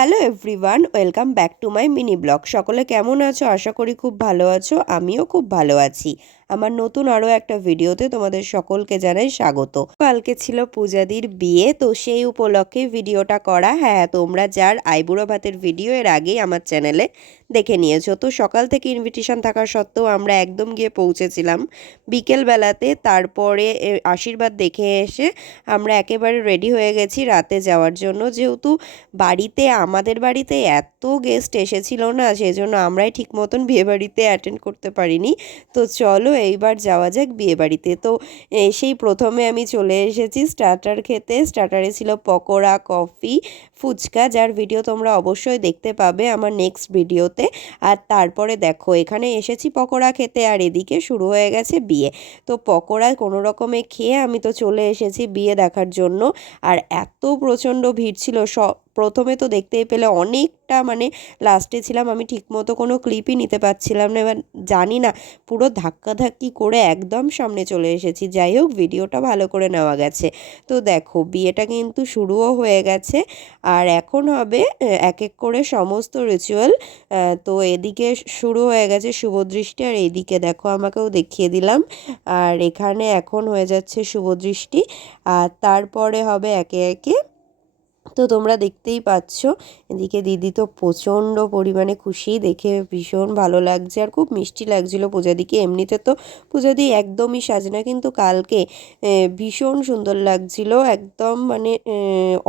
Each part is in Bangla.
Hello everyone, welcome back to my mini blog. সকলে কেমন আছো? আশা করি খুব ভালো আছো। আমিও খুব ভালো আছি। আমার নতুন আরও একটা ভিডিওতে তোমাদের সকলকে জানাই স্বাগত। কালকে ছিল পূজাদির বিয়ে, তো সেই উপলক্ষে ভিডিওটা করা। হ্যাঁ, তোমরা যার আইবুড়ো ভাতের ভিডিও এর আগেই আমার চ্যানেলে দেখে নিয়েছো। তো সকাল থেকে ইনভিটেশন থাকা সত্ত্বেও আমরা একদম গিয়ে পৌঁছেছিলাম বিকেলবেলাতে। তারপরে আশীর্বাদ দেখে এসে আমরা একেবারে রেডি হয়ে গেছি রাতে যাওয়ার জন্য। যেহেতু আমাদের বাড়িতে এত গেস্ট এসেছিল না, সেজন্য আমরাই ঠিক মতন বিয়েবাড়িতে অ্যাটেন্ড করতে পারিনি। তো চলো এইবার যাওয়া যাক বিয়েবাড়িতে। তো সেই প্রথমে আমি চলে এসেছি স্টার্টার খেতে। স্টার্টারে ছিল পকোড়া, কফি, ফুচকা, যার ভিডিও তোমরা অবশ্যই দেখতে পাবে আমার নেক্সট ভিডিওতে। আর তারপরে দেখো এখানে এসেছি পকোড়া খেতে, আর এদিকে শুরু হয়ে গেছে বিয়ে। তো পকোড়া কোনো রকমে খেয়ে আমি তো চলে এসেছি বিয়ে দেখার জন্য। আর এত প্রচণ্ড ভিড় ছিল, প্রথমে তো দেখতেই পেলে অনেকটা, মানে লাস্টে ছিলাম আমি, ঠিকমতো কোনো ক্লিপই নিতে পারছিলাম না। এবার জানি না, পুরো ধাক্কাধাক্কি করে একদম সামনে চলে এসেছি। যাই হোক, ভিডিওটা ভালো করে নেওয়া গেছে। তো দেখো বিয়েটা কিন্তু শুরুও হয়ে গেছে, আর এখন হবে এক এক করে সমস্ত রিচুয়াল। তো এদিকে শুরু হয়ে গেছে শুভদৃষ্টি, আর এইদিকে দেখো আমাকেও দেখিয়ে দিলাম। আর এখানে এখন হয়ে যাচ্ছে শুভদৃষ্টি, আর তারপরে হবে একে একে। তো তোমরা দেখতেই পাচ্ছ এদিকে দিদি তো প্রচণ্ড পরিমাণে খুশি, দেখে ভীষণ ভালো লাগছে আর খুব মিষ্টি লাগছিল পূজাদিকে। এমনিতে তো পূজাদি একদমই সাজে না, কিন্তু কালকে ভীষণ সুন্দর লাগছিল, একদম মানে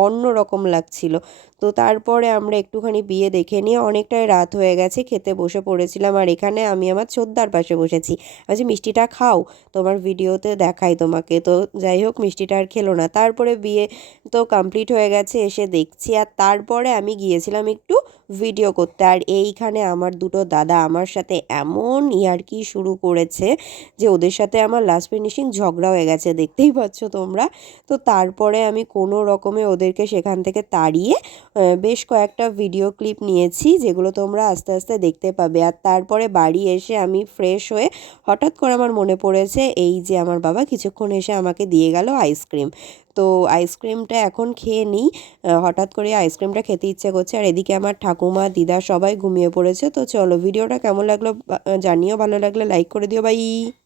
অন্য রকম লাগছিল। তো তারপরে আমরা একটুখানি বিয়ে দেখে নিয়ে অনেকটাই রাত হয়ে গেছে, খেতে বসে পড়েছিলাম। আর এখানে আমি আমার ছোদ্দার পাশে বসেছি। বলছি মিষ্টিটা খাও, তোমার ভিডিওতে দেখাই তোমাকে। তো যাই হোক, মিষ্টিটা আর খেলো না। তারপরে বিয়ে তো কমপ্লিট হয়ে গেছে, এসে দেখছি। আর তারপরে আমি গিয়েছিলাম একটু ভিডিও করতে। আর এইখানে আমার দুটো দাদা আমার সাথে এমন ইয়ার্কি শুরু করেছে যে ওদের সাথে আমার লাস্ট ফিনিশিং ঝগড়া হয়ে গেছে, দেখতেই পাচ্ছ তোমরা। তো তারপরে আমি কোনো রকমে ওদেরকে সেখান থেকে তাড়িয়ে বেশ কয়েকটা ভিডিও ক্লিপ নিয়েছি, যেগুলো তোমরা আস্তে আস্তে দেখতে পাবে। আর তারপরে বাড়ি এসে আমি ফ্রেশ হয়ে হঠাৎ করে আমার মনে পড়েছে এই যে আমার বাবা কিছুক্ষণ এসে আমাকে দিয়ে গেল আইসক্রিম। তো আইসক্রিমটা এখন খেয়ে নিই, হঠাৎ করে আইসক্রিমটা খেতে ইচ্ছে করছে। আর এদিকে আমার ঠাকুমা, দিদা সবাই ঘুমিয়ে পড়েছে। তো চলো, ভিডিওটা কেমন লাগলো জানিও, ভালো লাগলে লাইক করে দিও। বাই।